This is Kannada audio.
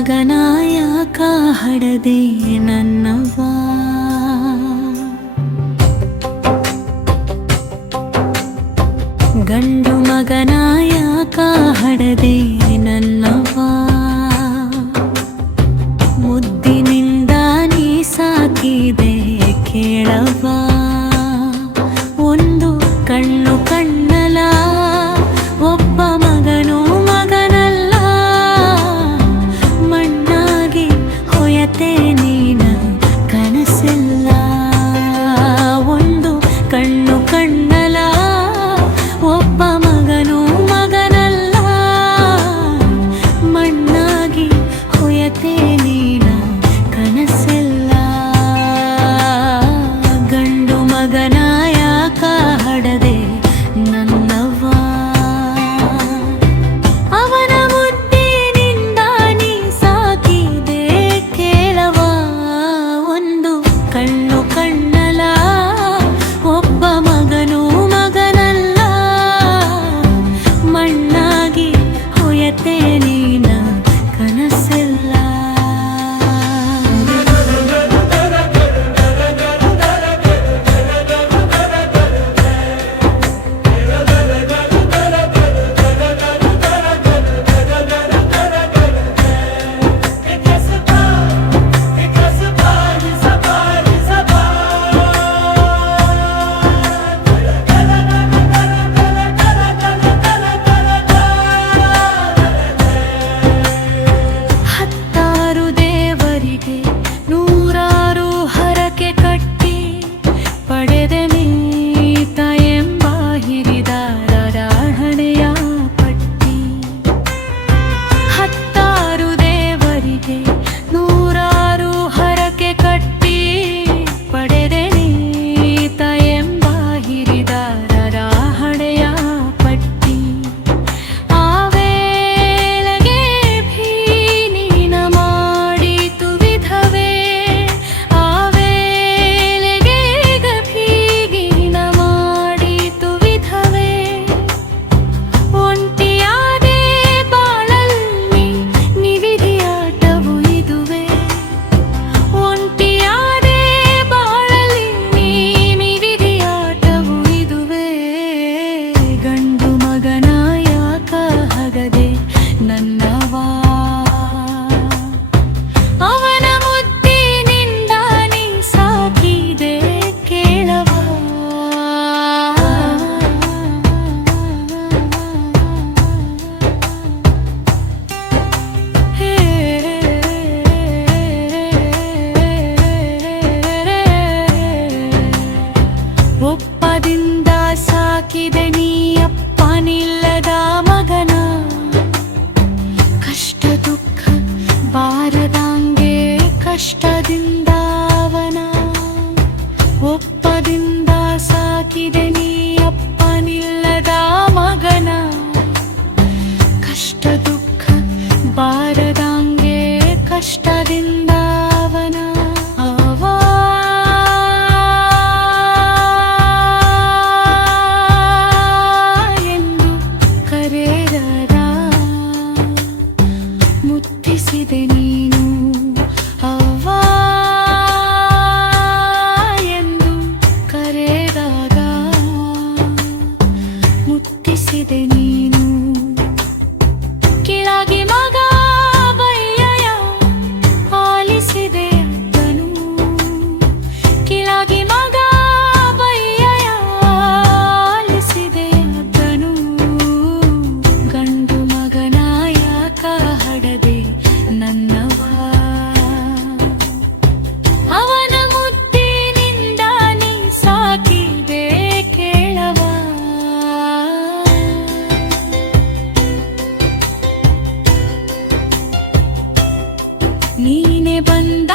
ಮಗನ ಯಾಕ ಹಡದೆ ನನ್ನವ್ವ. ಗಂಡು ಮಗನ ಯಾಕ ಹಡದೆ ನನ್ನವ್ವ. ಮುದ್ದಿನಿಂದ ನೀ ಸಾಕಿದೆ ಕೇಳವ್ವ. ಒಂದು ಕಣ್ಣು ಕಣ್ಣಲ ಒಬ್ಬ ಮಗನು ಮಗನಲ್ಲ. ಮಣ್ಣಾಗಿ ಹೊಯತೆ ನೀನ ಕನಸಿಲ್ಲ. ಒಂದು ಕಣ್ಣು ಕಣ್ಣಲ ಒಬ್ಬ ಮಗನು ಮಗನಲ್ಲ. ಮಣ್ಣಾಗಿ ಹೊಯತೆ ನೀನ ಕನಸಿಲ್ಲ. ಗಂಡು ಮಗನ ಯಾಕ ಹಡದೆ ನನ್ನವ್ವ. ಅವನ ಮುದ್ದಿನಿಂದ ನೀ ಸಾಕಿದೆ ಕೇಳವ. ಒಂದು ಕಣ್ಣು ಕಣ್ಣಲ ಒಬ್ಬ ಮಗನು ಮಗನಲ್ಲ. ಮಣ್ಣಾಗಿ ಹೊಯತೆ ನೀನ ಕನಸಿಲ್ಲ. ಒಪ್ಪದಿಂದ ಸಾಕಿದೆ ನೀ ಅಪ್ಪನಿಲ್ಲದ ಮಗನ. ಕಷ್ಟ ದುಃಖ ಬಾರದಂಗೆ ಕಷ್ಟದಿಂದ ಅವನ. ಒಪ್ಪದಿಂದ ಸಾಕಿದೆ ನೀ ಅಪ್ಪನಿಲ್ಲದ ಮಗನ. ಕಷ್ಟ ದುಃಖ ಬಾರದಂಗೆ ಕಷ್ಟದಿಂದ ಅವನ. ಮುತ್ತಿಸಿದೆ ನೀನು ಅವ್ವ ಎಂದು ಕರೆದಾಗ. ಮುತ್ತಿಸಿದೆ ನೀನು. ಕೆಳಗೆ ಮಗ ಬಯ್ಯಯ ಆಲಿಸಿದೆ ಅಪ್ಪನು. ಕೆಳಗೆ ಮಗ ಬಯ್ಯಯ ಆಲಿಸಿದೆ ಅಪ್ಪನು. ಗಂಡು ಮಗನ ಯಾಕ ಹಡದೆ ನನ್ನವ್ವ. ಅವನ ಮುದ್ದಿನಿಂದ ನೀ ಸಾಕಿದೆ ಕೇಳವ. ನೀನೆ ಬಂದ